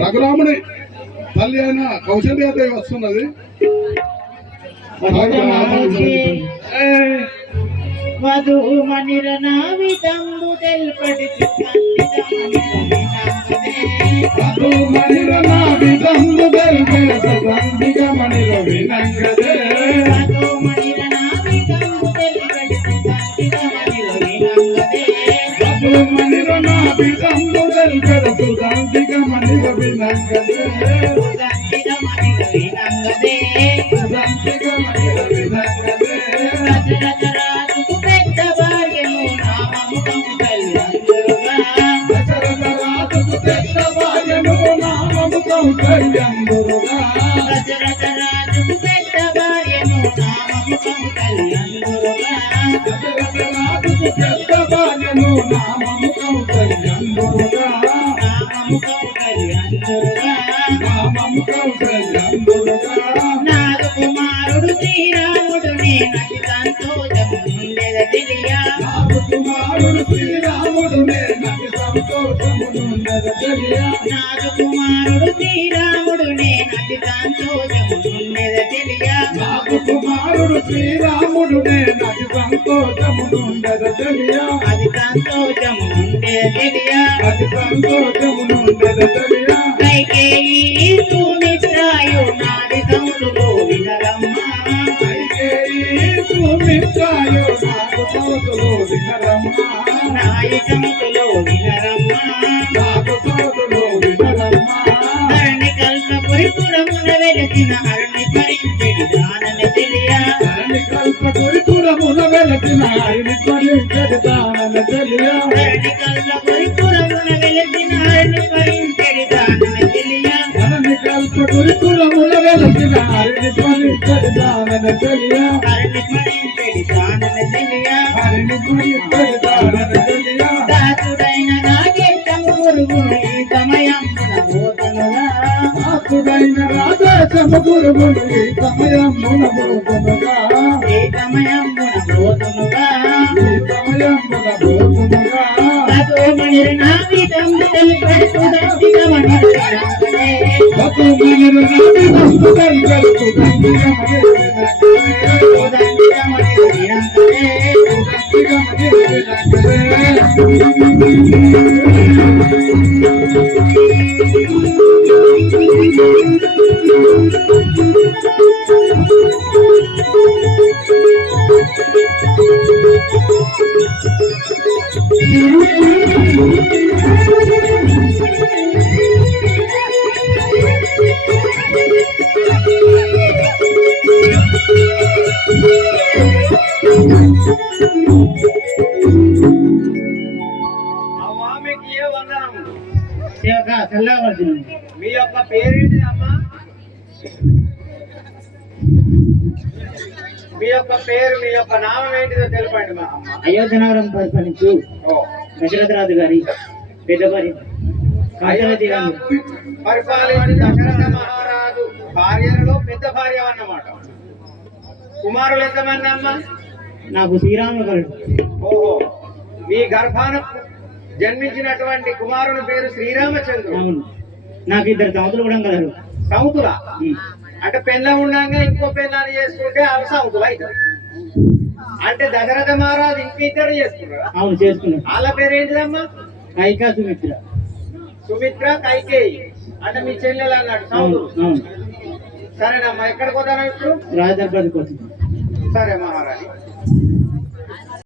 రఘురాముని తల్లి అయిన కౌశల్యాదేవి వస్తున్నది. వధూమణిరనావితంబు తెల్పడి నాదు కుమారుడు శ్రీరాముడు నేనటి సంతోషము ఉండేద తెలియా. నాదు కుమారుడు శ్రీరాముడు నేనటి సంతోషము ఉండేద తెలియా. నాదు కుమారుడు శ్రీరాముడు నేనటి సంతోషము ఉండేద తెలియా. నాదు కుమారుడు శ్రీరాముడు నేనటి సంతోషము ఉండేద తెలియా. అది సంతోషము ఉండేద తెలియా. అది సంతోషము ఉండేద తెలియా. కైకేయి సుమిత్రాయు నాది సౌతులో వినరమ్మ. కైకేయి సుమిత్రాయు నాది సౌతులో వినరమ్మ. నాయి సౌతులో వినరమ్మ. నాదు సౌతులో వినరమ్మ. ధరణి కల్పపురిపురమున వెలసిన హరిని స్మరించెడి దానని తెలియా. ధరణి కల్పపురిపురమున వెలసిన హరిని స్మరించెడి దానని తెలియా. ధరణి కల్పపురిపురమున వెలసిన హరిని స్మరించెడి దానని తెలియా. ధరణి కల్పపురిపురమున వెలసిన హరిని స్మరించెడి దానని తెలియా. హరిని స్మరించెడి దానని తెలియా. హరిని స్మరించెడి దానని తెలియా. దాసుడైన రాజేశము గురుగును ఈ సమయమున బోధనుగా. దాసుడైన రాజేశము గురుగును ఈ సమయమున బోధనుగా. ఈ సమయమున బోధనుగా. ఈ సమయమున బోధనుగా. వధూమణిరనావితంబు తెల్పడి సుదండిగమణిరనాథనే. వధూమణిరనావితంబు తెల్పడి సుదండిగమణిరనాథనే. మీ యొక్క పేరేంటి అమ్మా? మీ యొక్క పేరు, మీ యొక్క నామం ఏంటిదో తెలపండి మా అమ్మ. అయోధ్యనగరం పరిపాలించు దశరథరాజు గారి పెద్ద పరిపాలించి దశరథ మహారాజు భార్యలలో పెద్ద భార్య అన్నమాట. కుమారులు ఎంతమంది అమ్మ? నాకు శ్రీరాముడు. ఓహో, మీ గర్భాన జన్మించినటువంటి కుమారుని పేరు శ్రీరామచంద్రుడు. అవును, నాకు ఇద్దరు సౌతులు కూడా కలరు. సౌతులా? అంటే పెళ్ళ ఉండగా ఇంకో పెళ్ళాన్ని చేసుకుంటే అవి సౌతులు అవుతారు. అంటే దశరథ మహారాజు ఇంక ఇద్దరు చేసుకున్నారా? అవును, చేసుకున్నారు. వాళ్ళ పేరు ఏంటిదమ్మా? కైకా సుమిత్ర. సుమిత్ర, కైకేయి. అంటే మీ చెల్లెలు అన్నాడు సౌతులు. అవును. సరేనమ్మా, ఎక్కడికి పోతాను ఇప్పుడు? రాజదర్బార్ కోసం. సరే మహారాజు.